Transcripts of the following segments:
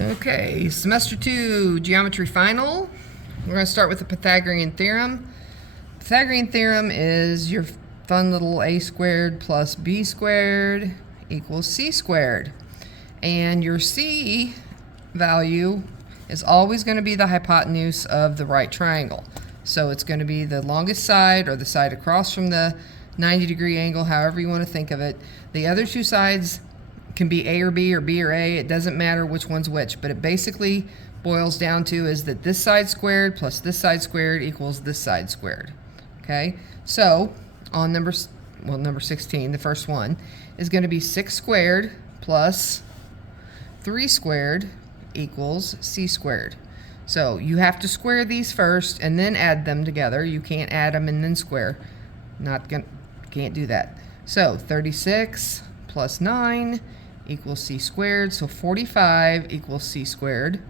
Okay, semester 2, geometry final. We're going to start with the Pythagorean theorem. Pythagorean theorem is your fun little a squared plus b squared equals c squared. And your c value is always going to be the hypotenuse of the right triangle. So it's going to be the longest side or the side across from the 90-degree angle, however you want to think of it. The other two sides can be A or B or B or A. It doesn't matter which one's which, but it basically boils down to is that this side squared plus this side squared equals this side squared. Okay, so on number 16, the first one, is going to be 6 squared plus 3 squared equals c squared. So you have to square these first and then add them together. You can't add them and then square. Can't do that. So 36 plus 9 equals c squared. So 45 equals c squared.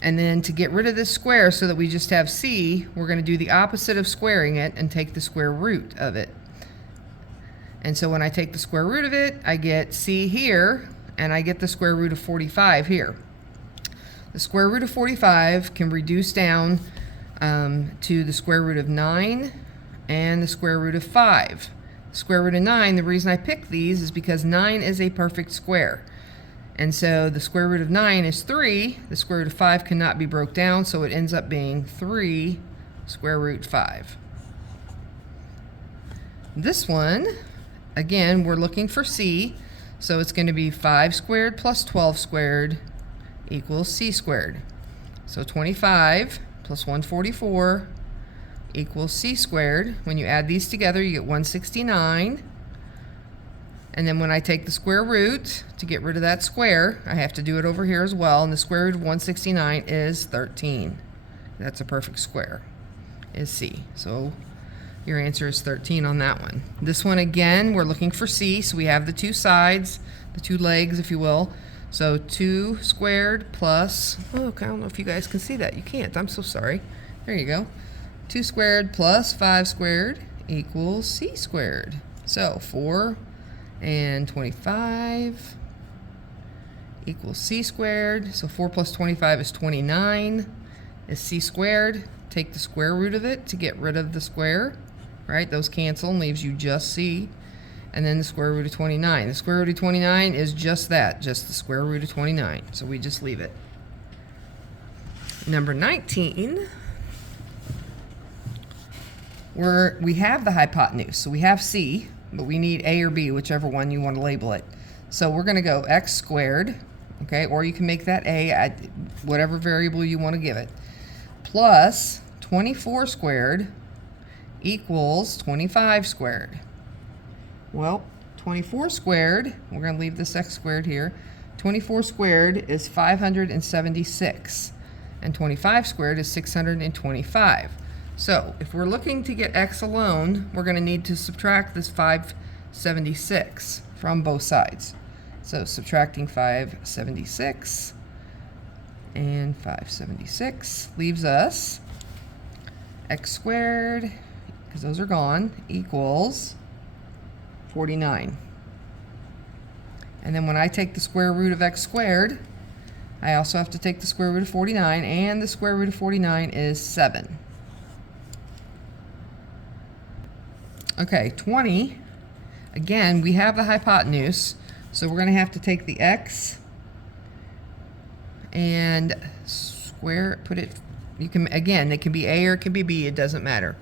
And then to get rid of this square so that we just have c, we're going to do the opposite of squaring it and take the square root of it. And so when I take the square root of it, I get c here, and I get the square root of 45 here. The square root of 45 can reduce down to the square root of 9 and the square root of 5. Square root of 9, the reason I picked these is because 9 is a perfect square. And so the square root of 9 is 3. The square root of 5 cannot be broke down, so it ends up being 3 square root 5. This one, again, we're looking for c, so it's going to be 5 squared plus 12 squared equals c squared. So 25 plus 144 equals c squared. When you add these together, you get 169. And then when I take the square root to get rid of that square, I have to do it over here as well. And the square root of 169 is 13. That's a perfect square, is c. So your answer is 13 on that one. This one, again, we're looking for c. So we have the two sides, the two legs, if you will. So 2 squared plus, oh, I don't know if you guys can see that. You can't. I'm so sorry. There you go. 2 squared plus 5 squared equals c squared. So 4 and 25 equals c squared. So 4 plus 25 is 29. Is c squared. Take the square root of it to get rid of the square. Right? Those cancel and leaves you just c. And then the square root of 29. The square root of 29 is just that, just the square root of 29. So we just leave it. Number 19. We have the hypotenuse, so we have c, but we need a or b, whichever one you want to label it. So we're going to go x squared, okay, or you can make that a, whatever variable you want to give it, plus 24 squared equals 25 squared. Well, 24 squared, we're going to leave this x squared here, 24 squared is 576, and 25 squared is 625. So if we're looking to get x alone, we're going to need to subtract this 576 from both sides. So subtracting 576 and 576 leaves us x squared, because those are gone, equals 49. And then when I take the square root of x squared, I also have to take the square root of 49, and the square root of 49 is 7. Okay, 20, again, we have the hypotenuse, so we're going to have to take the x and square, put it, you can, again, it can be a or it can be b, it doesn't matter.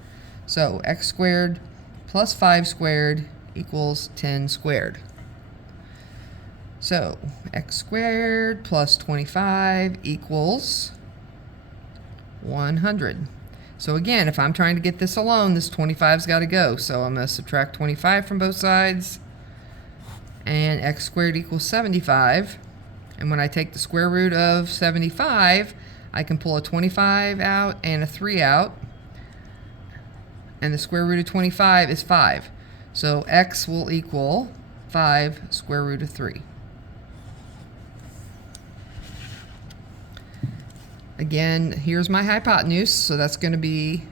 So x squared plus 5 squared equals 10 squared. So x squared plus 25 equals 100. So again, if I'm trying to get this alone, this 25's got to go. So I'm going to subtract 25 from both sides. And x squared equals 75. And when I take the square root of 75, I can pull a 25 out and a 3 out. And the square root of 25 is 5. So x will equal 5 square root of 3. Again, here's my hypotenuse, so that's going to be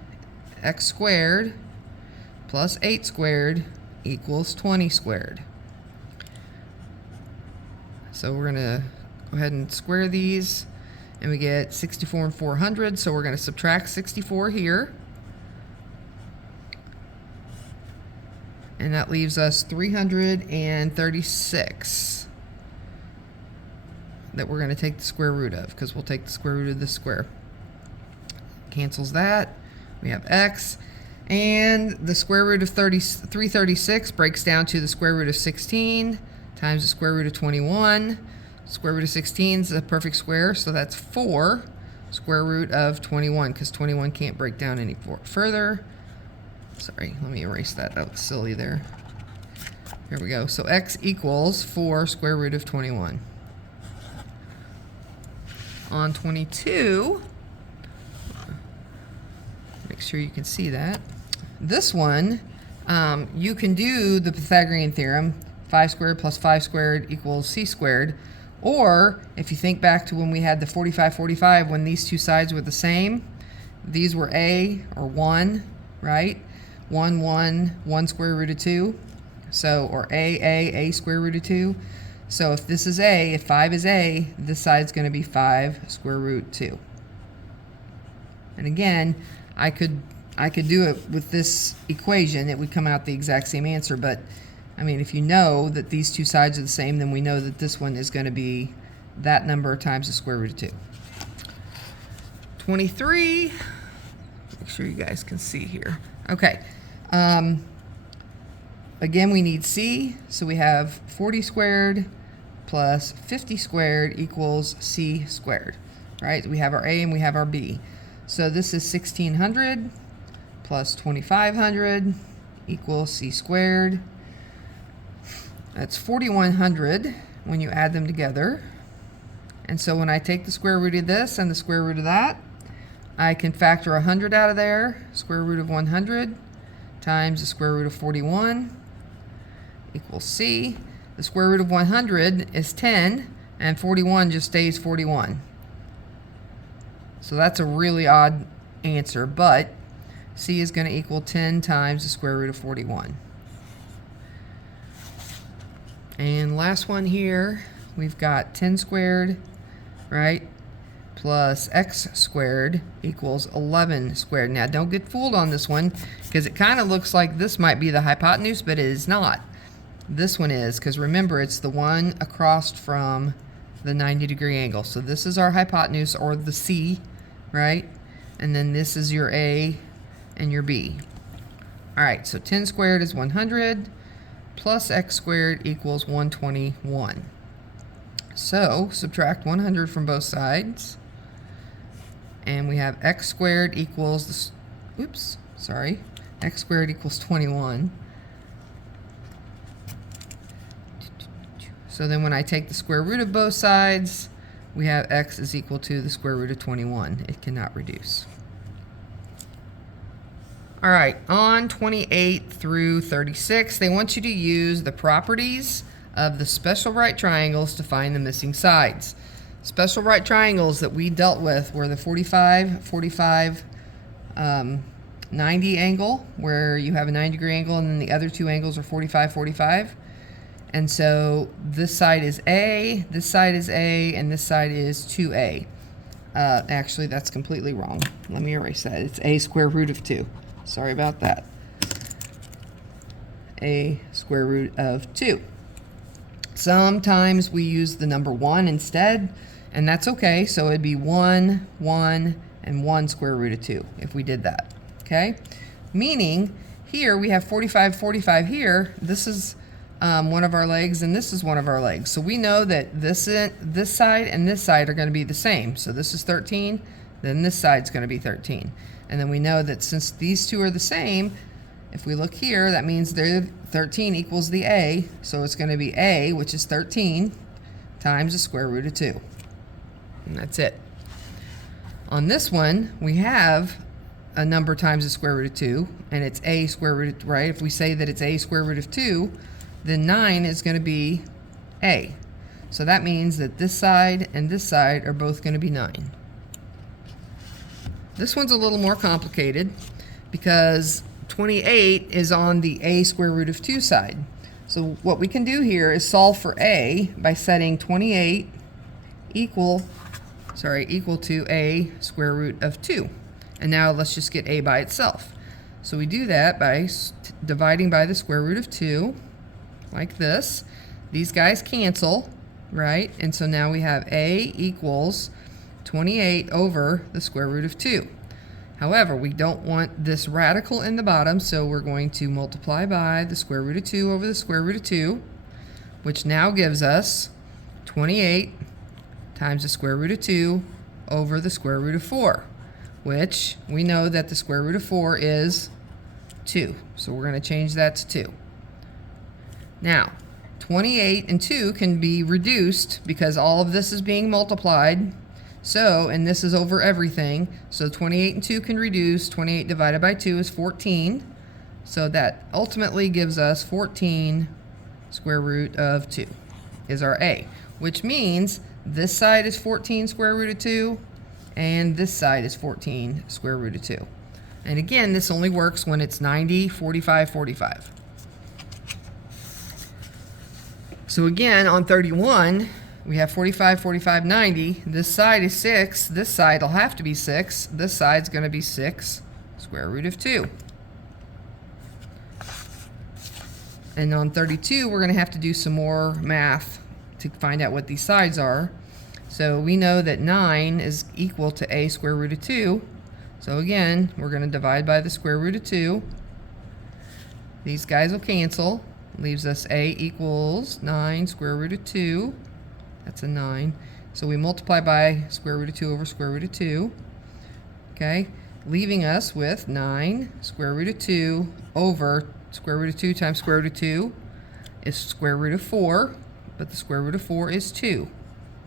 x squared plus 8 squared equals 20 squared. So we're going to go ahead and square these, and we get 64 and 400, so we're going to subtract 64 here. And that leaves us 336 that we're going to take the square root of, because we'll take the square root of this square. Cancels that. We have x. And the square root of 336 breaks down to the square root of 16 times the square root of 21. Square root of 16 is a perfect square, so that's 4 square root of 21, because 21 can't break down any further. Sorry, let me erase that. That was silly there. Here we go. So x equals 4 square root of 21. On 22, make sure you can see that. This one, you can do the Pythagorean theorem, 5 squared plus 5 squared equals c squared. Or, if you think back to when we had the 45-45, when these two sides were the same, these were a, or 1, right? 1 square root of 2. So, or a square root of 2. So if this is a, if 5 is a, this side's going to be 5 square root 2. And again, I could do it with this equation. It would come out the exact same answer, but I mean, if you know that these two sides are the same, then we know that this one is going to be that number times the square root of 2. 23, make sure you guys can see here. Okay. Again, we need c, so we have 40 squared plus 50 squared equals c squared, right? We have our a and we have our b. So this is 1600 plus 2500 equals c squared. That's 4100 when you add them together. And so when I take the square root of this and the square root of that, I can factor 100 out of there. Square root of 100 times the square root of 41 equals c. The square root of 100 is 10, and 41 just stays 41. So that's a really odd answer, but c is going to equal 10 times the square root of 41. And last one here, we've got 10 squared, right, plus x squared equals 11 squared. Now, don't get fooled on this one, because it kind of looks like this might be the hypotenuse, but it is not. This one is, because remember, it's the one across from the 90-degree angle. So this is our hypotenuse, or the c, right? And then this is your a and your b. All right, so 10 squared is 100 plus x squared equals 121. So subtract 100 from both sides, and we have x squared equals, x squared equals 21. So then when I take the square root of both sides, we have x is equal to the square root of 21. It cannot reduce. All right, on 28 through 36, they want you to use the properties of the special right triangles to find the missing sides. Special right triangles that we dealt with were the 45, 45, 90 angle, where you have a 90-degree angle, and then the other two angles are 45, 45. And so this side is A, this side is A, and this side is 2A. Actually, that's completely wrong. Let me erase that. It's A square root of 2. Sorry about that. A square root of 2. Sometimes we use the number 1 instead, and that's okay. So it'd be 1, 1, and 1 square root of 2 if we did that. Okay? Meaning, here we have 45, 45 here. This is one of our legs, and this is one of our legs. So we know that this side and this side are going to be the same. So this is 13, then this side's going to be 13. And then we know that since these two are the same, if we look here, that means they're 13 equals the A. So it's going to be A, which is 13, times the square root of 2. And that's it. On this one, we have a number times the square root of 2, and it's A square root of, right? If we say that it's A square root of 2, then 9 is going to be A. So that means that this side and this side are both going to be 9. This one's a little more complicated because 28 is on the A square root of 2 side. So what we can do here is solve for A by setting 28 equal to a square root of 2. And now let's just get a by itself. So we do that by dividing by the square root of 2, like this. These guys cancel, right? And so now we have a equals 28 over the square root of 2. However, we don't want this radical in the bottom, so we're going to multiply by the square root of 2 over the square root of 2, which now gives us 28 times the square root of 2 over the square root of 4, which we know that the square root of 4 is 2. So we're going to change that to 2. Now, 28 and 2 can be reduced because all of this is being multiplied. So, and this is over everything, so 28 and 2 can reduce. 28 divided by 2 is 14. So that ultimately gives us 14 square root of 2 is our a, which means this side is 14 square root of 2, and this side is 14 square root of 2. And again, this only works when it's 90, 45, 45. So again, on 31, we have 45, 45, 90. This side is 6. This side will have to be 6. This side's going to be 6 square root of 2. And on 32, we're going to have to do some more math to find out what these sides are. So we know that 9 is equal to a square root of 2. So again, we're going to divide by the square root of 2. These guys will cancel. Leaves us a equals 9 square root of 2. That's a 9. So we multiply by square root of 2 over square root of 2. Okay, leaving us with 9 square root of 2 over square root of 2 times square root of 2 is square root of 4, but the square root of 4 is 2.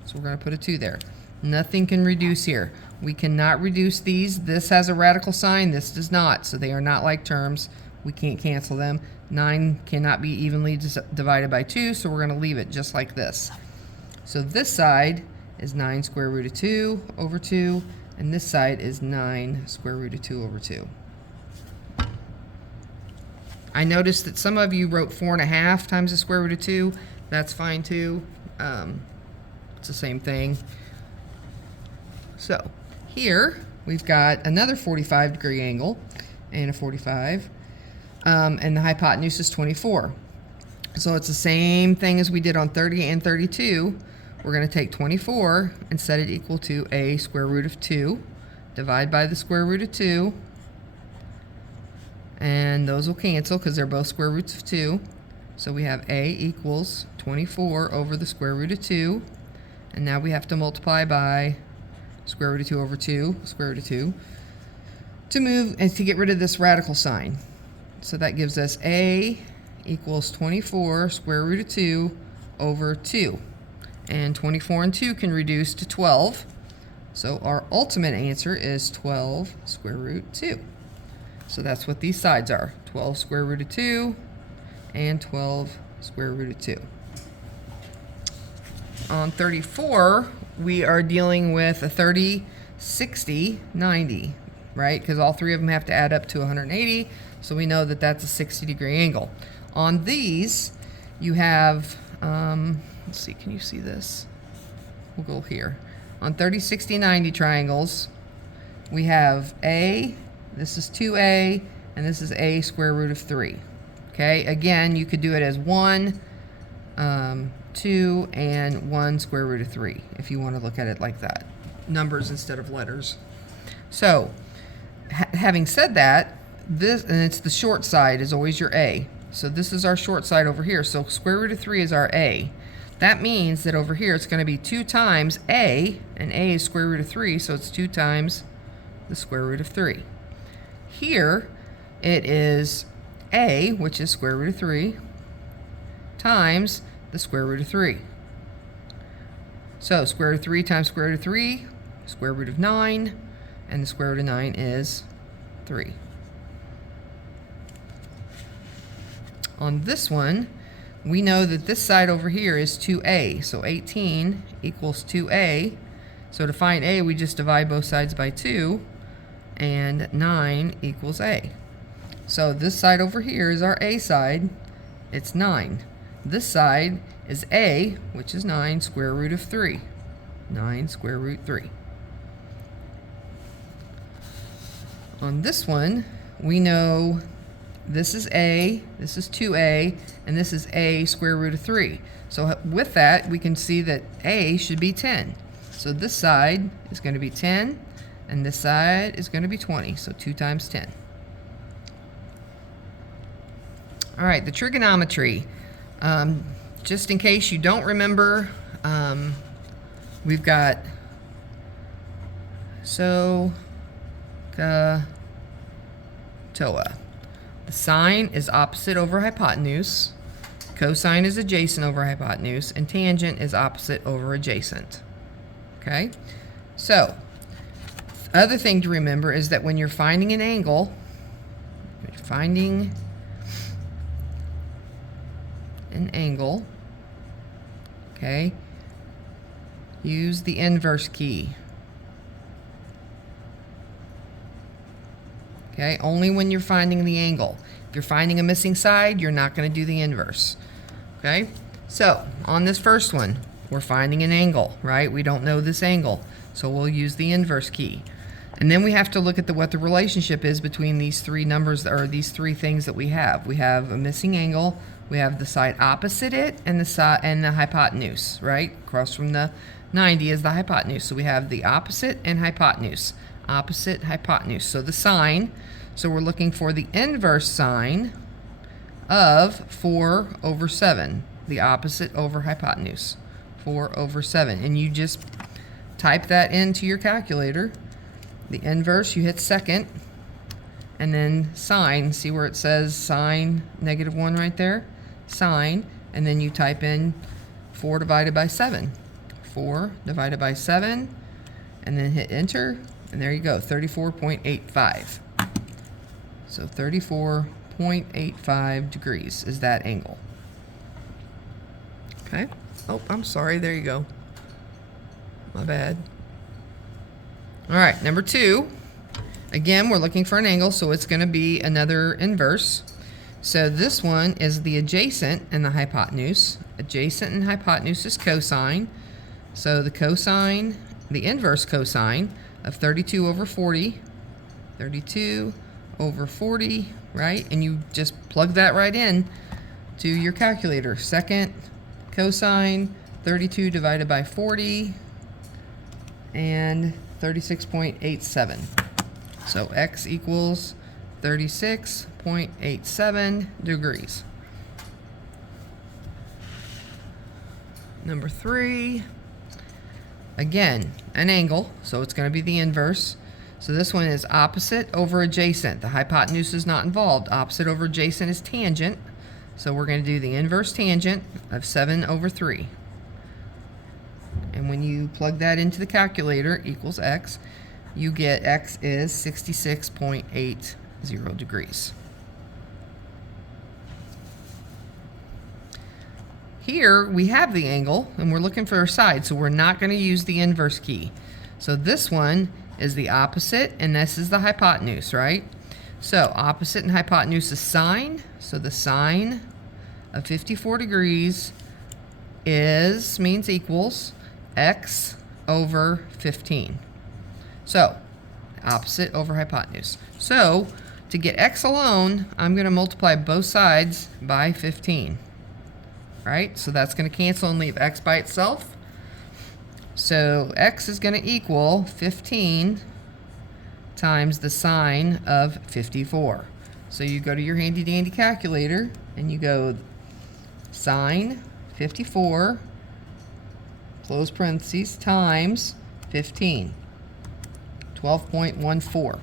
So we're going to put a 2 there. Nothing can reduce here. We cannot reduce these. This has a radical sign, this does not. So they are not like terms. We can't cancel them. 9 cannot be evenly divided by 2, so we're going to leave it just like this. So this side is 9 square root of 2 over 2, and this side is 9 square root of 2 over 2. I noticed that some of you wrote 4.5 times the square root of 2. That's fine too. It's the same thing. So here we've got another 45-degree angle and a 45, and the hypotenuse is 24. So it's the same thing as we did on 30 and 32. We're going to take 24 and set it equal to a square root of 2. Divide by the square root of 2. And those will cancel because they're both square roots of 2. So we have a equals 24 over the square root of 2. And now we have to multiply by square root of 2 over 2, square root of 2, to move and to get rid of this radical sign. So that gives us a equals 24 square root of 2 over 2. And 24 and 2 can reduce to 12. So our ultimate answer is 12 square root 2. So that's what these sides are. 12 square root of 2 and 12 square root of 2. On 34, we are dealing with a 30, 60, 90, right? Because all three of them have to add up to 180. So we know that that's a 60-degree angle. On these, you have... let's see, can you see this? We'll go here. On 30, 60, 90 triangles, we have a, this is 2a, and this is a square root of 3. Okay, again, you could do it as 1, 2, and 1 square root of 3, if you want to look at it like that. Numbers instead of letters. So, having said that, this, and it's the short side, is always your a. So this is our short side over here. So square root of 3 is our a. That means that over here it's going to be 2 times a, and a is square root of 3, so it's 2 times the square root of 3. Here it is a, which is square root of 3, times the square root of 3. So square root of 3 times square root of 3, square root of 9, and the square root of 9 is 3. On this one, we know that this side over here is 2a, so 18 equals 2a. So to find a, we just divide both sides by 2, and 9 equals a. So this side over here is our a side, it's 9. This side is a, which is 9, square root of 3. 9 square root 3. On this one, we know this is a, this is 2a, and this is a square root of 3. So with that, we can see that a should be 10. So this side is going to be 10, and this side is going to be 20. So 2 times 10. All right, the trigonometry. Just in case you don't remember, we've got SOHCAHTOA. The sine is opposite over hypotenuse, cosine is adjacent over hypotenuse, and tangent is opposite over adjacent. Okay? So, other thing to remember is that when you're finding an angle, okay, use the inverse key. Okay, only when you're finding the angle. If you're finding a missing side, you're not going to do the inverse. Okay, so on this first one, we're finding an angle, right? We don't know this angle, so we'll use the inverse key. And then we have to look at what the relationship is between these three numbers, or these three things that we have. We have a missing angle, we have the side opposite it, and the hypotenuse, right? Across from the 90 is the hypotenuse. So we have the opposite and hypotenuse. Opposite, hypotenuse. So the sine, so we're looking for the inverse sine of 4 over 7. The opposite over hypotenuse. 4 over 7. And you just type that into your calculator. The inverse, you hit second. And then sine, see where it says sine -1 right there? Sine. And then you type in 4 divided by 7. 4 divided by 7. And then hit enter. And there you go, 34.85. So 34.85 degrees is that angle. Okay. Oh, I'm sorry. There you go. My bad. All right, number 2. Again, we're looking for an angle, so it's going to be another inverse. So this one is the adjacent and the hypotenuse. Adjacent and hypotenuse is cosine. So the cosine, the inverse cosine of 32 over 40, 32 over 40, right? And you just plug that right in to your calculator. Second cosine, 32 divided by 40, and 36.87. So x equals 36.87 degrees. Number 3. Again, an angle, so it's going to be the inverse. So this one is opposite over adjacent. The hypotenuse is not involved. Opposite over adjacent is tangent. So we're going to do the inverse tangent of 7 over 3. And when you plug that into the calculator, equals x, you get x is 66.80 degrees. Here we have the angle and we're looking for our side, so we're not going to use the inverse key. So this one is the opposite and this is the hypotenuse, right? So opposite and hypotenuse is sine. So the sine of 54 degrees means equals x over 15. So opposite over hypotenuse. So to get x alone, I'm going to multiply both sides by 15. Right? So that's going to cancel and leave x by itself. So x is going to equal 15 times the sine of 54. So you go to your handy dandy calculator and you go sine 54, close parentheses, times 15. 12.14.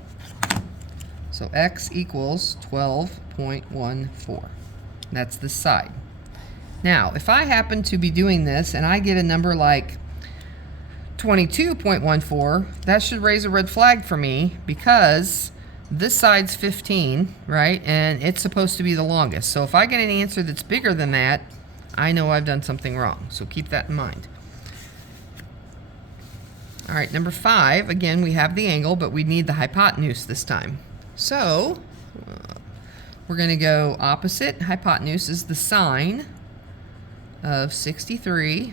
So x equals 12.14. That's the side. Now, if I happen to be doing this and I get a number like 22.14, that should raise a red flag for me because this side's 15, right? And it's supposed to be the longest. So if I get an answer that's bigger than that, I know I've done something wrong. So keep that in mind. All right, number 5, again, we have the angle, but we need the hypotenuse this time. So we're going to go opposite. Hypotenuse is the sine of 63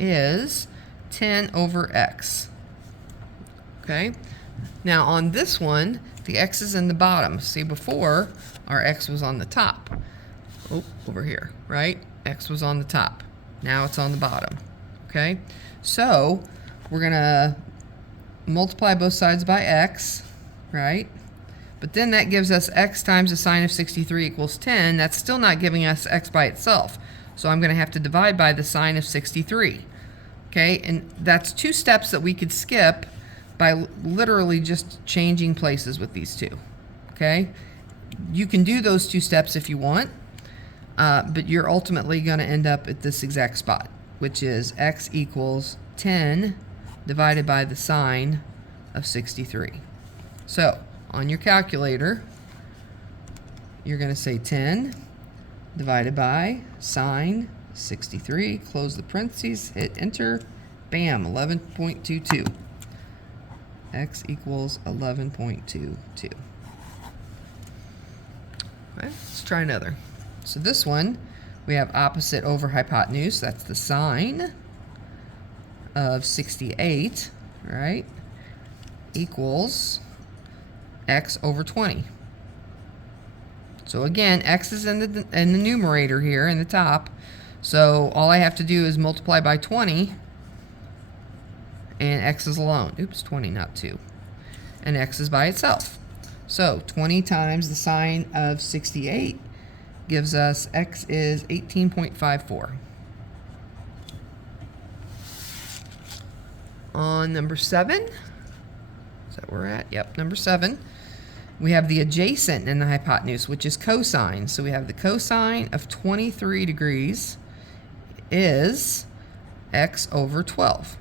is 10 over x. Okay, now on this one, the x is in the bottom. See, before our x was on the top. Oh, over here, right? X was on the top. Now it's on the bottom. Okay, so we're gonna multiply both sides by x, right? But then that gives us x times the sine of 63 equals 10. That's still not giving us x by itself. So I'm going to have to divide by the sine of 63. Okay, and that's two steps that we could skip by literally just changing places with these two. Okay, you can do those two steps if you want, but you're ultimately going to end up at this exact spot, which is x equals 10 divided by the sine of 63. So on your calculator, you're going to say 10 divided by sine 63, close the parentheses, hit enter, bam, 11.22. X equals 11.22. Okay, let's try another. So this one, we have opposite over hypotenuse, that's the sine of 68, right, equals x over 20. So again, x is in the numerator here in the top. So all I have to do is multiply by 20, and x is alone. Oops, 20, not 2. And x is by itself. So 20 times the sine of 68 gives us x is 18.54. On number 7, is that where we're at? Yep, number 7. We have the adjacent in the hypotenuse, which is cosine. So we have the cosine of 23 degrees is x over 12.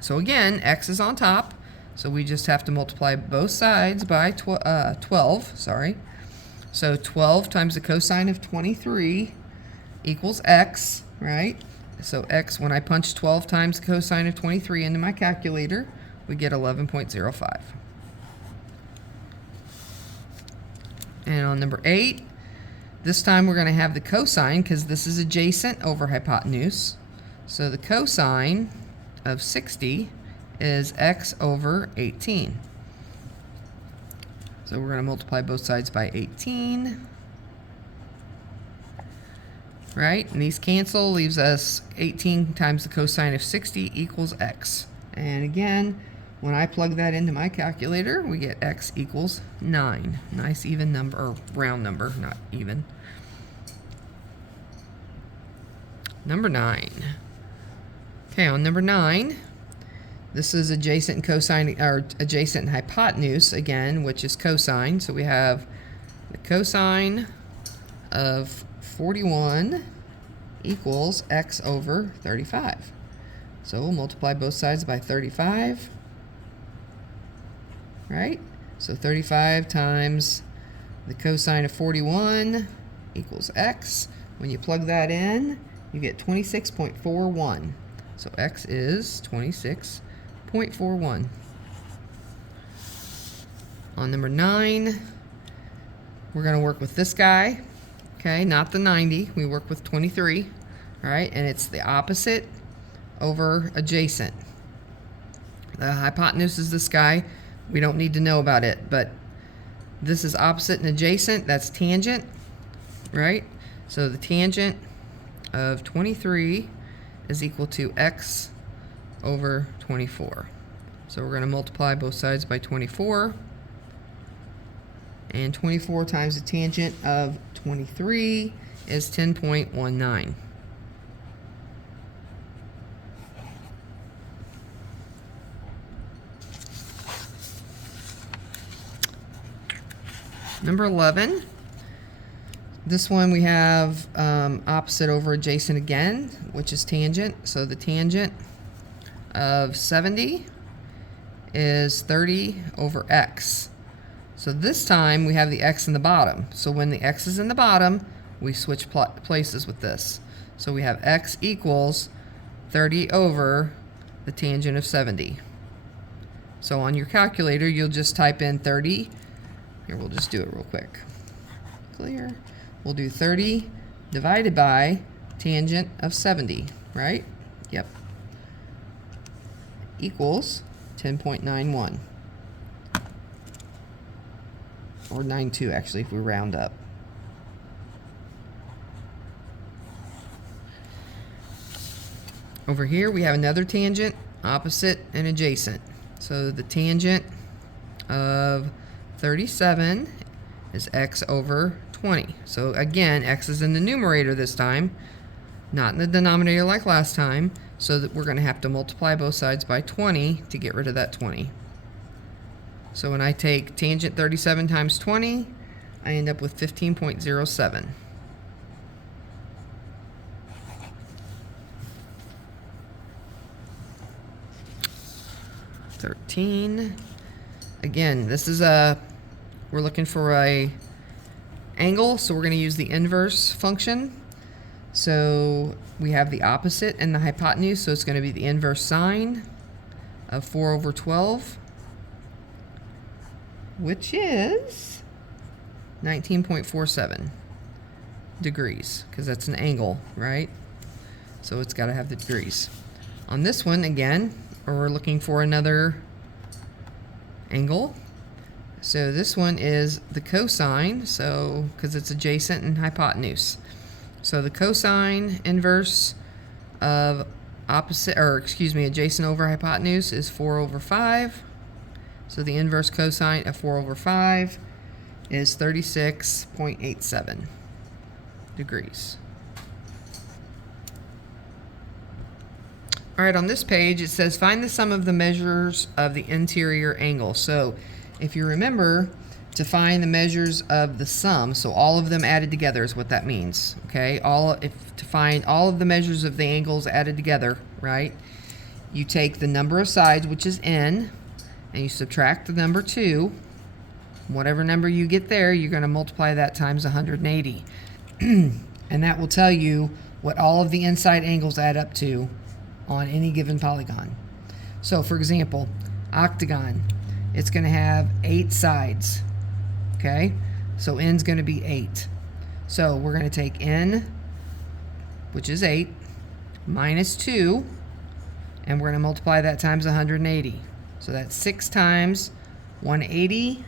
So again, x is on top, so we just have to multiply both sides by 12. Sorry. So 12 times the cosine of 23 equals x, right? So x, when I punch 12 times the cosine of 23 into my calculator, we get 11.05. And on number 8, this time we're going to have the cosine, because this is adjacent over hypotenuse. So the cosine of 60 is x over 18. So we're going to multiply both sides by 18. Right? And these cancel, leaves us 18 times the cosine of 60 equals x. And again, when I plug that into my calculator, we get x equals 9. Nice even number, or round number, not even. Number 9. Okay, on number 9, this is adjacent and cosine, or adjacent and hypotenuse again, which is cosine. So we have the cosine of 41 equals x over 35. So we'll multiply both sides by 35. Right? So 35 times the cosine of 41 equals x. When you plug that in, you get 26.41. So x is 26.41. On number 9, we're going to work with this guy. Okay, not the 90. We work with 23. All right, and it's the opposite over adjacent. The hypotenuse is this guy. We don't need to know about it, but this is opposite and adjacent. That's tangent, right? So the tangent of 23 is equal to x over 24. So we're going to multiply both sides by 24. And 24 times the tangent of 23 is 10.19. Number 11, this one we have opposite over adjacent again, which is tangent. So the tangent of 70 is 30 over x. So this time we have the x in the bottom. So when the x is in the bottom, we switch places with this. So we have x equals 30 over the tangent of 70. So on your calculator, you'll just type in 30. Here, we'll just do it real quick. Clear. We'll do 30 divided by tangent of 70, right? Yep. equals 10.91. Or 92 actually if we round up. Over here we have another tangent, opposite and adjacent. So the tangent of 37 is x over 20. So again, x is in the numerator this time, not in the denominator like last time, so that we're going to have to multiply both sides by 20 to get rid of that 20. So when I take tangent 37 times 20, I end up with 15.07. Again, this is we're looking for a angle, so we're going to use the inverse function. So we have the opposite and the hypotenuse, so it's going to be the inverse sine of 4 over 12, which is 19.47 degrees, because that's an angle, right? So it's got to have the degrees. On this one, again, we're looking for another angle. So this one is the cosine, so because it's adjacent and hypotenuse. So the cosine inverse of adjacent over hypotenuse is 4 over 5. So the inverse cosine of 4 over 5 is 36.87 degrees. All right, on this page it says find the sum of the measures of the interior angle. So if you remember, to find the measures of the sum, so all of them added together is what that means, okay? To find all of the measures of the angles added together, right? You take the number of sides, which is n, and you subtract the number 2. Whatever number you get there, you're going to multiply that times 180. And that will tell you what all of the inside angles add up to on any given polygon. So for example, octagon, it's going to have 8 sides, okay? So n's going to be 8. So we're going to take n, which is 8, minus 2, and we're going to multiply that times 180. So that's 6 times 180,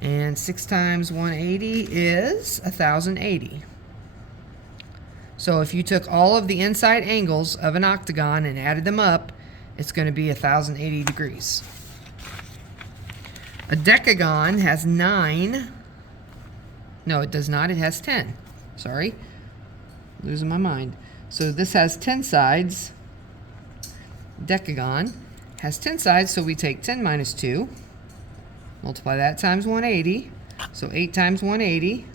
and 6 times 180 is 1080. So if you took all of the inside angles of an octagon and added them up, it's going to be 1080 degrees. A decagon has 9. No, it does not. It has 10. Sorry. Losing my mind. So this has 10 sides. Decagon has 10 sides, so we take 10 minus 2. Multiply that times 180. So 8 times 180.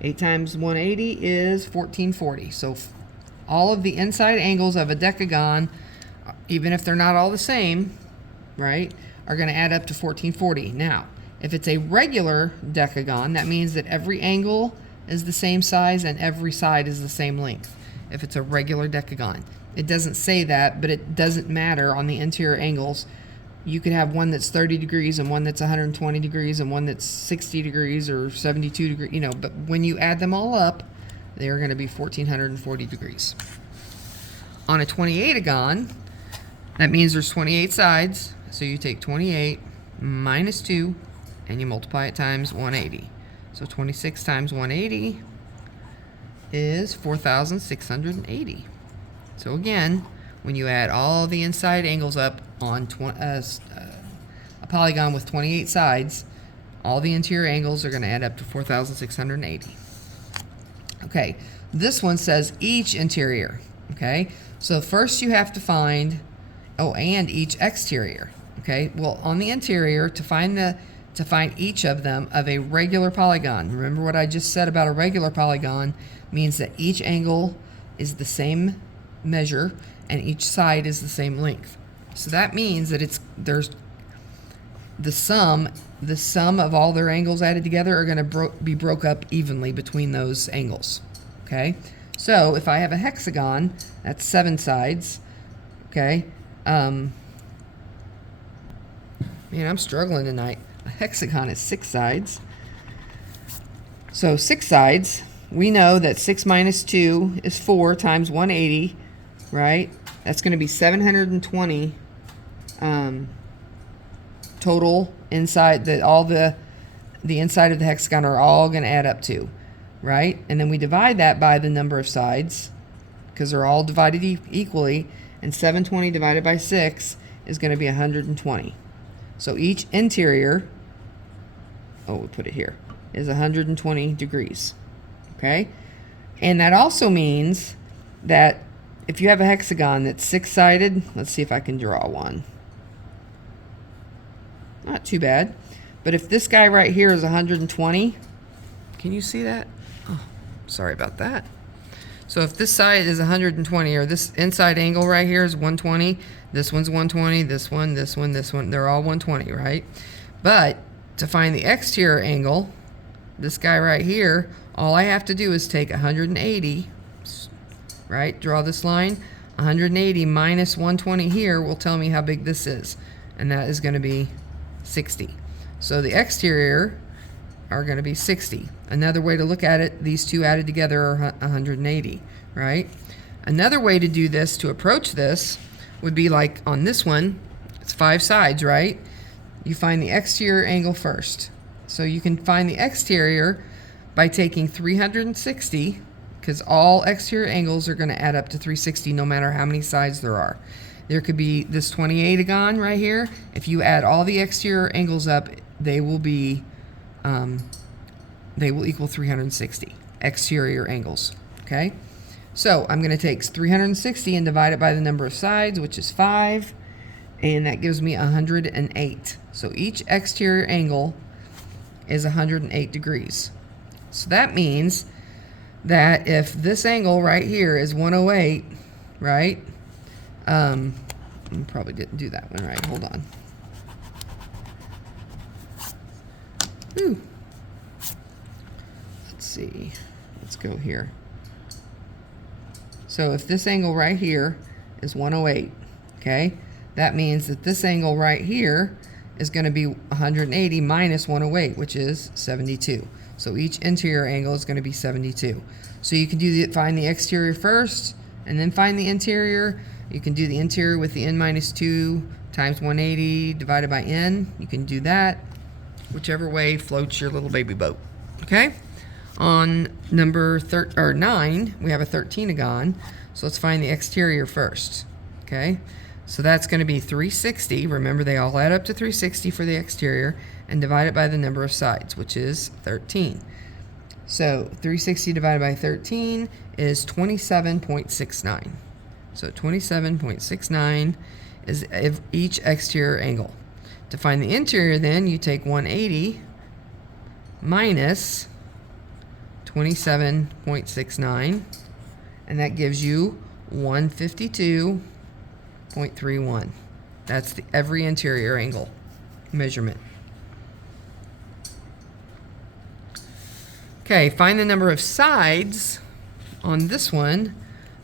8 times 180 is 1440. So all of the inside angles of a decagon, even if they're not all the same, right, are going to add up to 1440. Now, if it's a regular decagon, that means that every angle is the same size and every side is the same length. If it's a regular decagon. It doesn't say that, but it doesn't matter on the interior angles. You could have one that's 30 degrees and one that's 120 degrees and one that's 60 degrees or 72 degrees, but when you add them all up, they're going to be 1440 degrees. On a 28agon, that means there's 28 sides, so you take 28 minus 2 and you multiply it times 180. So 26 times 180 is 4,680. So again, when you add all the inside angles up on a polygon with 28 sides, all the interior angles are going to add up to 4,680. Okay, this one says each interior. Okay, so first you have to find, and each exterior. Okay, well, on the interior, to find each of them of a regular polygon. Remember what I just said about a regular polygon means that each angle is the same measure and each side is the same length. So that means that there's the sum of all their angles added together are going to be broke up evenly between those angles. Okay, so if I have a hexagon, that's 7 sides. Okay, man, I'm struggling tonight. A hexagon is 6 sides. So 6 sides, we know that 6 minus 2 is 4 times 180, right? That's going to be 720 total inside, that all the inside of the hexagon are all going to add up to, right? And then we divide that by the number of sides, because they're all divided equally, and 720 divided by 6 is going to be 120. So each interior, oh, we put it here, is 120 degrees, okay? And that also means that if you have a hexagon that's six-sided, let's see if I can draw one. Not too bad. But if this guy right here is 120, can you see that? Oh, sorry about that. So if this side is 120, or this inside angle right here is 120, this one's 120, this one, this one, this one, they're all 120, right? But to find the exterior angle, this guy right here, all I have to do is take 180, right? Draw this line. 180 minus 120 here will tell me how big this is, and that is going to be 60. So the exterior are going to be 60. Another way to look at it, these two added together are 180, right? Another way to do this, to approach this, would be like on this one, it's 5 sides, right? You find the exterior angle first. So you can find the exterior by taking 360, because all exterior angles are going to add up to 360 no matter how many sides there are. There could be this 28-agon right here. If you add all the exterior angles up, they will be, they will equal 360 exterior angles, okay? So I'm going to take 360 and divide it by the number of sides, which is 5, and that gives me 108. So each exterior angle is 108 degrees. So that means that if this angle right here is 108, right? I probably didn't do that one right. Hold on. Ooh. Let's see. Let's go here. So if this angle right here is 108, okay, that means that this angle right here is going to be 180 minus 108, which is 72. So each interior angle is going to be 72. So you can find the exterior first and then find the interior. You can do the interior with the n minus 2 times 180 divided by n. You can do that. Whichever way floats your little baby boat. Okay? On number 9, we have a 13-agon. So let's find the exterior first. Okay? So that's going to be 360. Remember, they all add up to 360 for the exterior, and divide it by the number of sides, which is 13. So 360 divided by 13 is 27.69. So 27.69 is each exterior angle. To find the interior, then, you take 180 minus 27.69, and that gives you 152.31. That's every interior angle measurement. Okay, find the number of sides on this one,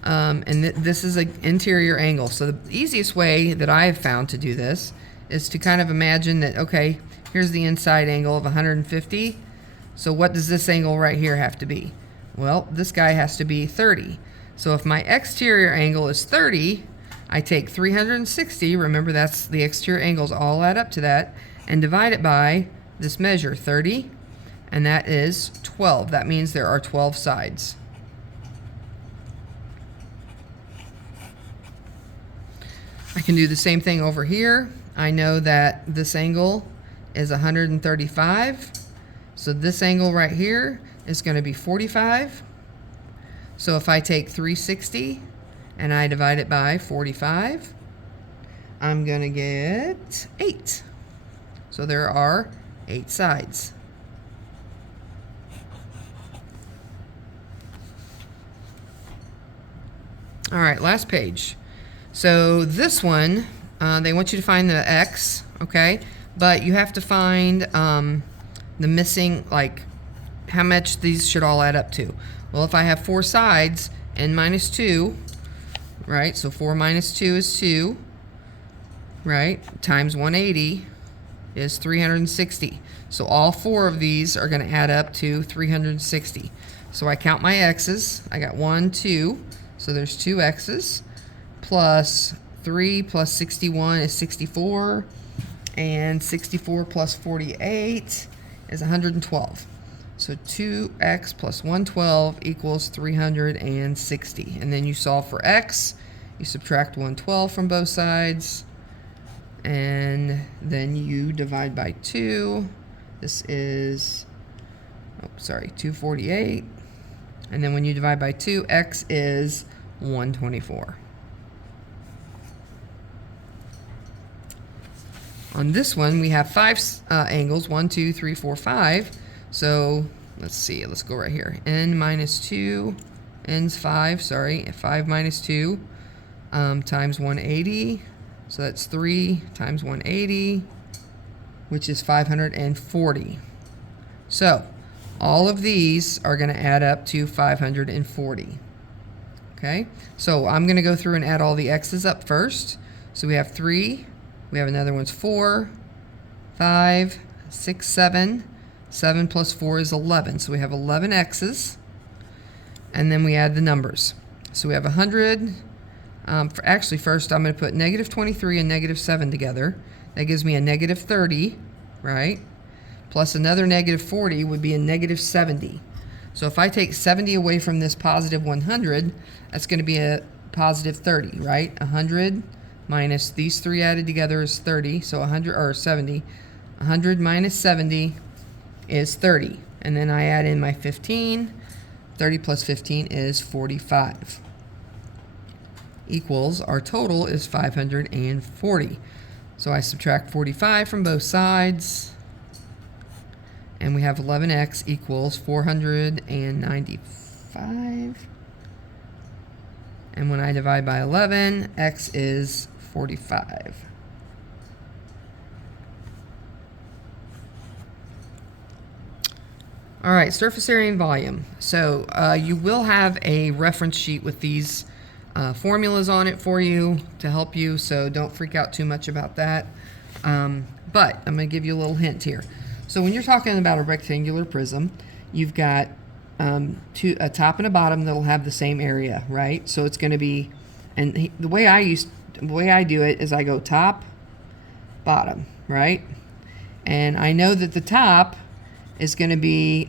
and this is an interior angle. So the easiest way that I have found to do this is to kind of imagine that, okay, here's the inside angle of 150. So what does this angle right here have to be? Well, this guy has to be 30. So if my exterior angle is 30, I take 360, remember that's the exterior angles all add up to that, and divide it by this measure, 30, and that is 12. That means there are 12 sides. I can do the same thing over here. I know that this angle is 135. So this angle right here is going to be 45. So if I take 360 and I divide it by 45, I'm going to get 8. So there are 8 sides. All right, last page. So this one, they want you to find the x, okay? But you have to find the missing, like, how much these should all add up to. Well, if I have 4 sides, n minus 2, right? So 4 minus 2 is 2, right? Times 180 is 360. So all 4 of these are going to add up to 360. So I count my x's. I got 1, 2. So there's 2 x's. plus 3 plus 61 is 64. And 64 plus 48 is 112. So 2x plus 112 equals 360. And then you solve for x. You subtract 112 from both sides. And then you divide by 2. This is, 248. And then when you divide by 2, x is 124. On this one, we have 5 angles, 1, 2, 3, 4, 5. So let's see, let's go right here. N minus 2, n's 5, 5 minus 2 times 180. So that's 3 times 180, which is 540. So all of these are going to add up to 540. Okay, so I'm going to go through and add all the x's up first. So we have 3. We have another one's 4, 5, 6, 7. 7 plus 4 is 11. So we have 11 x's. And then we add the numbers. So we have 100. Actually, first I'm going to put negative 23 and negative 7 together. That gives me a negative 30, right? Plus another negative 40 would be a negative 70. So if I take 70 away from this positive 100, that's going to be a positive 30, right? 100 minus these 3 added together is 30, so 100 or 70. 100 minus 70 is 30, and then I add in my 15. 30 plus 15 is 45. Equals, our total is 540. So I subtract 45 from both sides, and we have 11x equals 495. And when I divide by 11, x is 45. All right, surface area and volume. So you will have a reference sheet with these formulas on it for you to help you, so don't freak out too much about that. But I'm going to give you a little hint here. So when you're talking about a rectangular prism, you've got a top and a bottom that'll have the same area, right? So it's going to be, and the way I do it is I go top, bottom, right? And I know that the top is going to be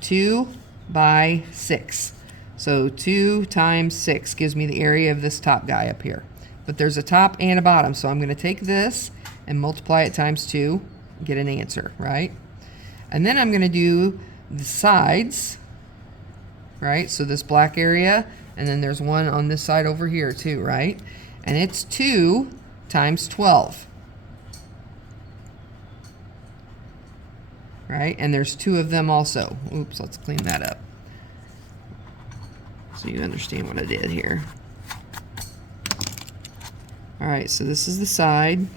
2 by 6. So 2 times 6 gives me the area of this top guy up here. But there's a top and a bottom, so I'm going to take this and multiply it times 2, get an answer, right? And then I'm going to do the sides, right? So this black area, and then there's one on this side over here too, right? And it's 2 times 12. Right? And there's 2 of them also. Oops, let's clean that up so you understand what I did here. All right, so this is the sides,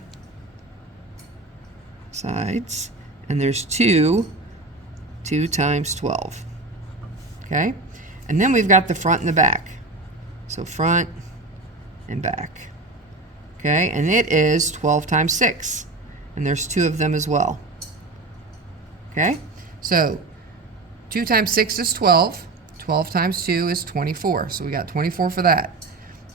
and there's 2 times 12. Okay? And then we've got the front and the back. So front and back. Okay? And it is 12 times 6. And there's 2 of them as well. Okay? So 2 times 6 is 12. 12 times 2 is 24. So we got 24 for that.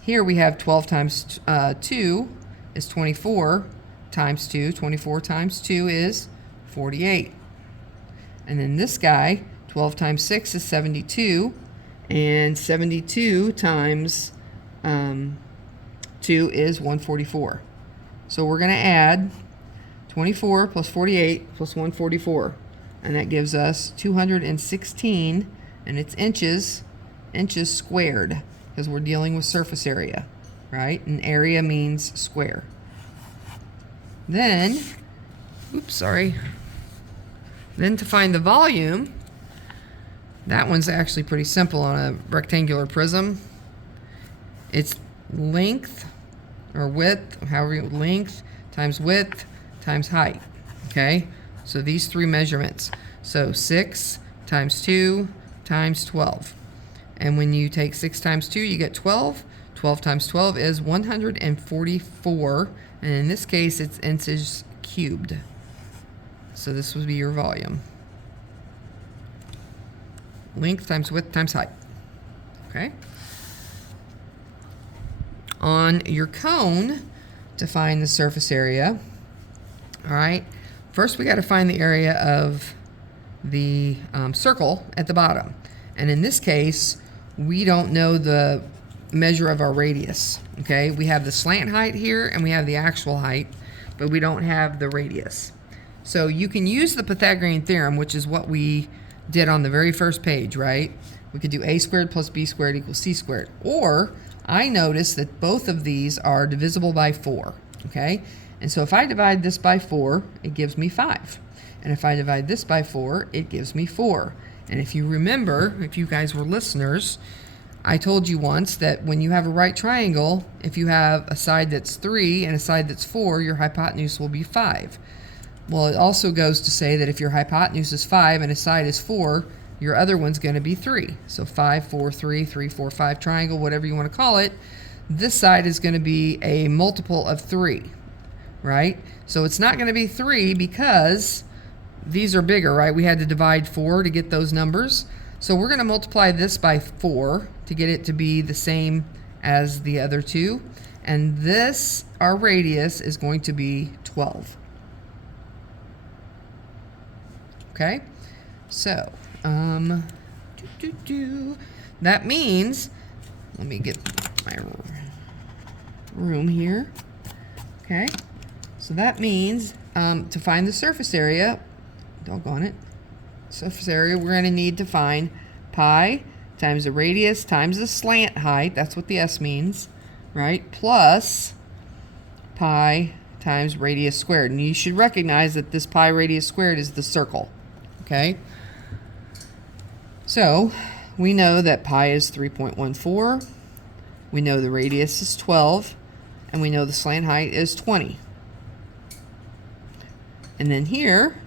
Here we have 12 times 2 is 24 times 2. 24 times 2 is 48. And then this guy, 12 times 6 is 72. And 72 times 2 is 144. So we're going to add 24 plus 48 plus 144. And that gives us 216, and it's inches squared, because we're dealing with surface area, right? And area means square. Then, then to find the volume, that one's actually pretty simple on a rectangular prism. It's length, or width, length times width times height, okay? So these 3 measurements. So 6 times 2 times 12. And when you take 6 times 2, you get 12. 12 times 12 is 144. And in this case, it's inches cubed. So this would be your volume. Length times width times height. Okay? on your cone to find the surface area. All right, first we got to find the area of the circle at the bottom. And in this case, we don't know the measure of our radius. Okay, we have the slant height here and we have the actual height, but we don't have the radius. So you can use the Pythagorean theorem, which is what we did on the very first page, right? We could do a squared plus b squared equals c squared. Or I noticed that both of these are divisible by 4, okay? And so if I divide this by 4, it gives me 5. And if I divide this by 4, it gives me 4. And if you remember, if you guys were listeners, I told you once that when you have a right triangle, if you have a side that's 3 and a side that's 4, your hypotenuse will be 5. Well, it also goes to say that if your hypotenuse is 5 and a side is 4, your other one's going to be 3. So 5, 4, 3, 3, 4, 5 triangle, whatever you want to call it. This side is going to be a multiple of 3, right? So it's not going to be 3 because these are bigger, right? We had to divide 4 to get those numbers. So we're going to multiply this by 4 to get it to be the same as the other two. And this, our radius, is going to be 12. Okay, so that means, let me get my room here. Okay, so that means to find the surface area, doggone it, surface area, we're going to need to find pi times the radius times the slant height, that's what the S means, right, plus pi times radius squared. And you should recognize that this pi radius squared is the circle. Okay, so we know that pi is 3.14, we know the radius is 12, and we know the slant height is 20. And then here,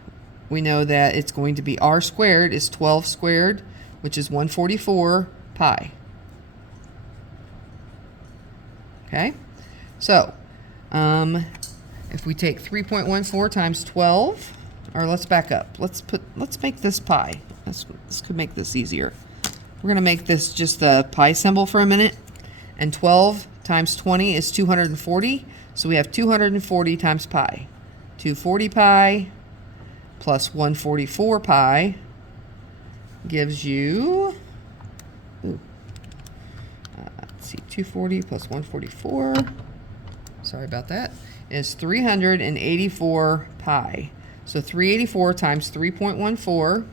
we know that it's going to be r squared is 12 squared, which is 144 pi. Okay, so if we take 3.14 times 12, or let's back up. Let's make this pi. This could make this easier. We're going to make this just the pi symbol for a minute. And 12 times 20 is 240. So we have 240 times pi. 240 pi plus 144 pi gives you, let's see, 240 plus 144, sorry about that, is 384 pi. So 384 times 3.14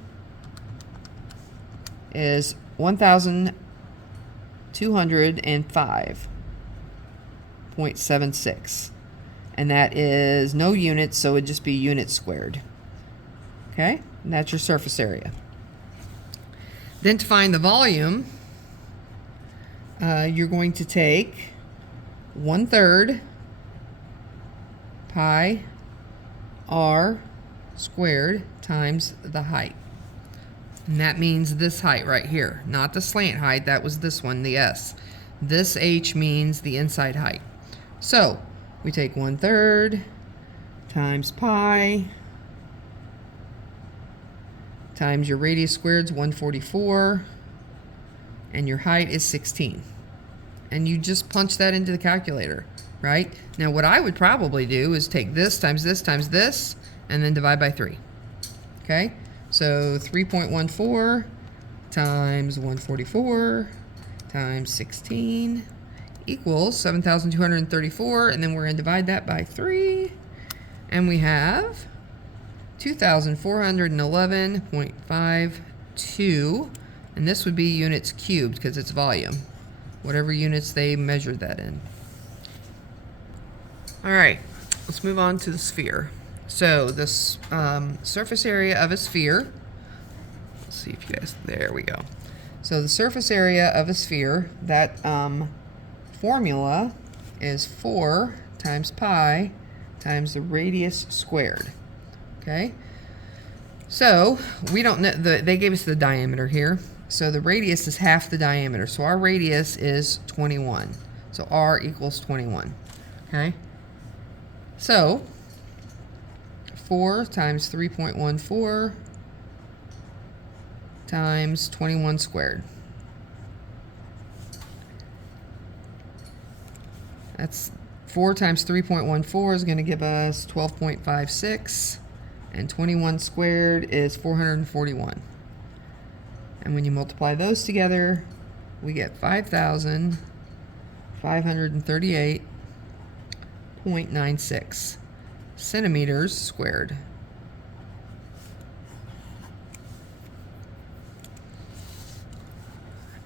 is 1,205.76. And that is no units, so it'd just be units squared. Okay, and that's your surface area. Then to find the volume, you're going to take 1/3 pi r squared times the height. And that means this height right here, not the slant height. That was this one, the S. This H means the inside height. So we take 1/3 times pi times your radius squared is 144, and your height is 16. And you just punch that into the calculator, right? Now what I would probably do is take this times this times this, and then divide by 3. Okay, so 3.14 times 144 times 16 equals 7,234, and then we're going to divide that by 3, and we have 2,411.52, and this would be units cubed because it's volume, whatever units they measured that in. All right, let's move on to the sphere. So this surface area of a sphere, let's see if you guys, there we go. So the surface area of a sphere, that formula is 4 times pi times the radius squared. Okay, so we don't know, they gave us the diameter here. So the radius is half the diameter. So our radius is 21. So r equals 21. Okay, so 4 times 3.14 times 21 squared. That's 4 times 3.14 is going to give us 12.56, and 21 squared is 441. And when you multiply those together, we get 5,538.96 centimeters squared.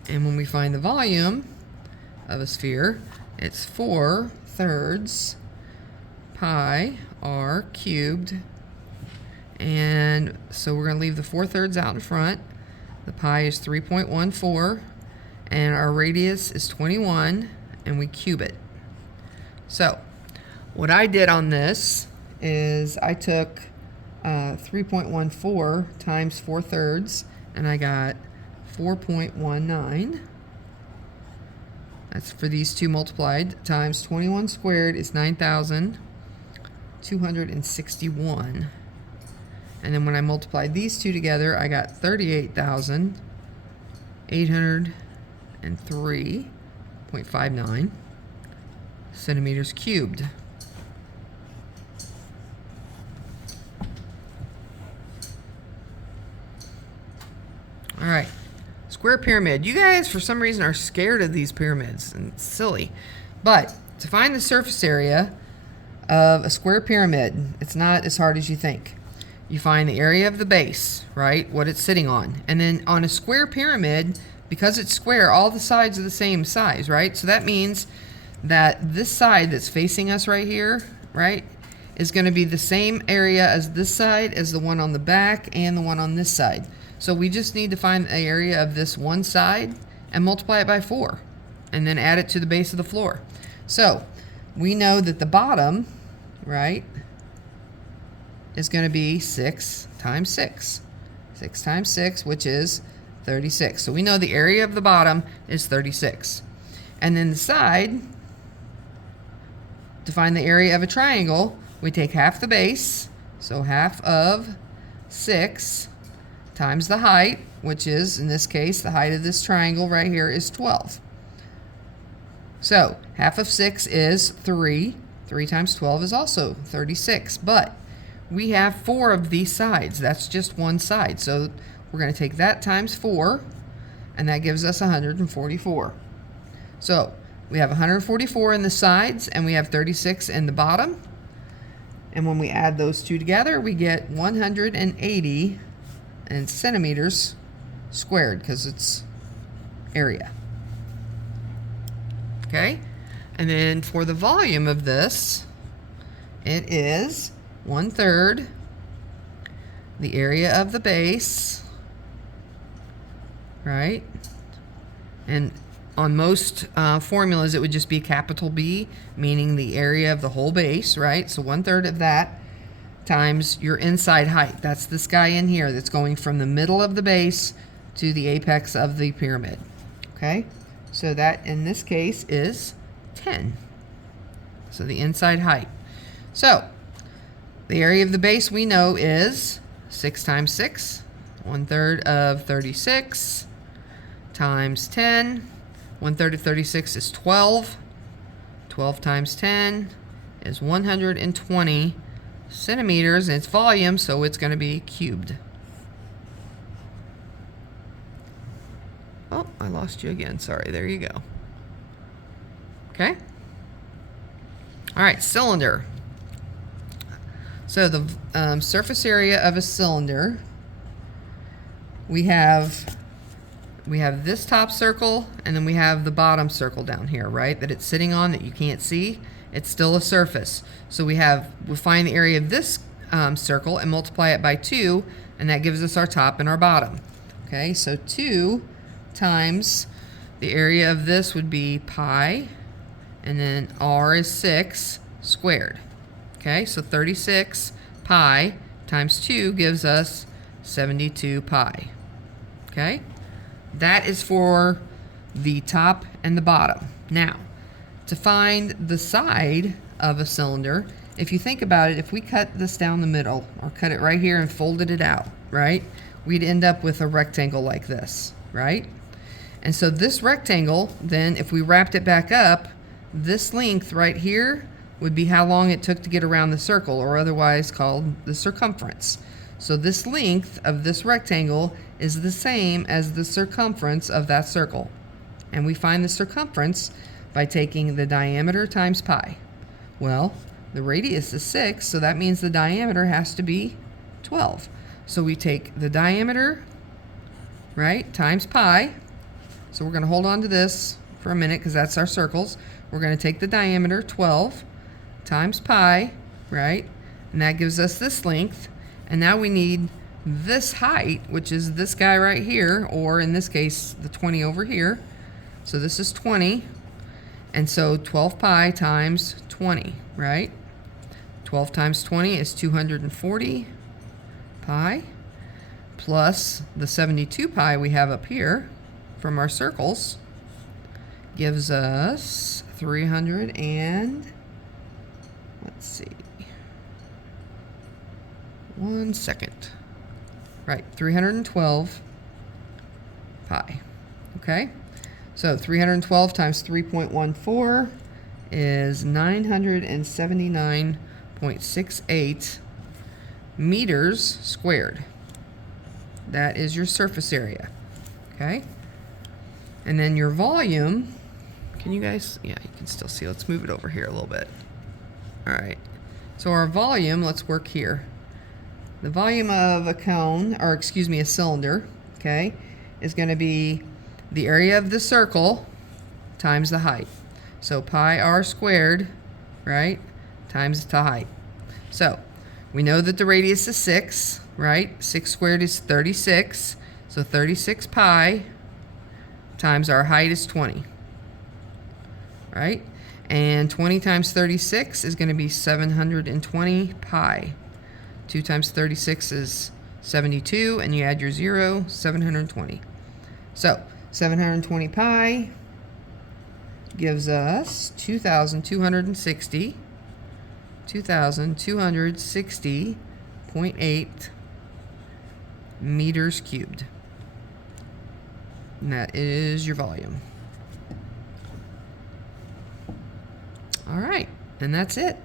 And when we find the volume of a sphere, it's 4/3 pi r cubed. And so we're going to leave the 4/3 out in front. The pi is 3.14, and our radius is 21, and we cube it. So what I did on this is I took 3.14 times 4/3, and I got 4.19. That's for these two multiplied, times 21 squared is 9,261. And then when I multiplied these two together, I got 38,803.59 centimeters cubed. All right. Square pyramid. You guys, for some reason, are scared of these pyramids, and it's silly. But to find the surface area of a square pyramid, it's not as hard as you think. You find the area of the base, right? What it's sitting on. And then on a square pyramid, because it's square, all the sides are the same size, right? So that means that this side that's facing us right here, right, is going to be the same area as this side as the one on the back and the one on this side. So we just need to find the area of this one side and multiply it by 4 and then add it to the base of the floor. So we know that the bottom, right, is going to be 6 times 6. 6 times 6, which is 36. So we know the area of the bottom is 36. And then the side, to find the area of a triangle, we take half the base, so half of 6 times the height, which is, in this case, the height of this triangle right here is 12. So half of 6 is 3. 3 times 12 is also 36. But we have 4 of these sides. That's just one side. So we're going to take that times 4, and that gives us 144. So we have 144 in the sides, and we have 36 in the bottom. And when we add those two together, we get 180 and centimeters squared, because it's area. Okay, and then for the volume of this, it is 1/3 the area of the base, right? And on most formulas, it would just be capital B, meaning the area of the whole base, right? So 1/3 of that times your inside height. That's this guy in here that's going from the middle of the base to the apex of the pyramid. Okay, so that in this case is 10. So the inside height. So the area of the base we know is 6 times 6, 1/3 of 36 times 10. 1/3 of 36 is 12. 12 times 10 is 120 centimeters, and its volume, so it's going to be cubed. Oh, I lost you again. Sorry. There you go. Okay. All right, cylinder. So the surface area of a cylinder, we have this top circle, and then we have the bottom circle down here, right, that it's sitting on that you can't see. It's still a surface. So we'll find the area of this circle and multiply it by 2, and that gives us our top and our bottom. Okay, so 2 times the area of this would be pi, and then r is 6 squared. Okay, so 36 pi times 2 gives us 72 pi. Okay, that is for the top and the bottom. Now, to find the side of a cylinder, if you think about it, if we cut this down the middle, or cut it right here and folded it out, right, we'd end up with a rectangle like this, right? And so this rectangle, then if we wrapped it back up, this length right here would be how long it took to get around the circle, or otherwise called the circumference. So this length of this rectangle is the same as the circumference of that circle. And we find the circumference by taking the diameter times pi. Well, the radius is 6, so that means the diameter has to be 12. So we take the diameter, right, times pi. So we're going to hold on to this for a minute because that's our circles. We're going to take the diameter, 12, times pi, right? And that gives us this length. And now we need this height, which is this guy right here, or in this case, the 20 over here. So this is 20. And so 12 pi times 20, right? 12 times 20 is 240 pi, plus the 72 pi we have up here from our circles gives us 300 and, let's see, 1 second. Right, 312 pi. Okay? So 312 times 3.14 is 979.68 meters squared. That is your surface area. Okay? And then your volume, can you guys, yeah, you can still see. Let's move it over here a little bit. All right. So our volume, let's work here. The volume of a cone, or excuse me, a cylinder, okay, is going to be the area of the circle times the height. So pi r squared, right, times the height. So we know that the radius is 6, right? 6 squared is 36. So 36 pi times our height is 20, right? And 20 times 36 is going to be 720 pi. 2 times 36 is 72, and you add your 0, 720. So 720 pi gives us 2,260.8 meters cubed. And that is your volume. All right, and that's it.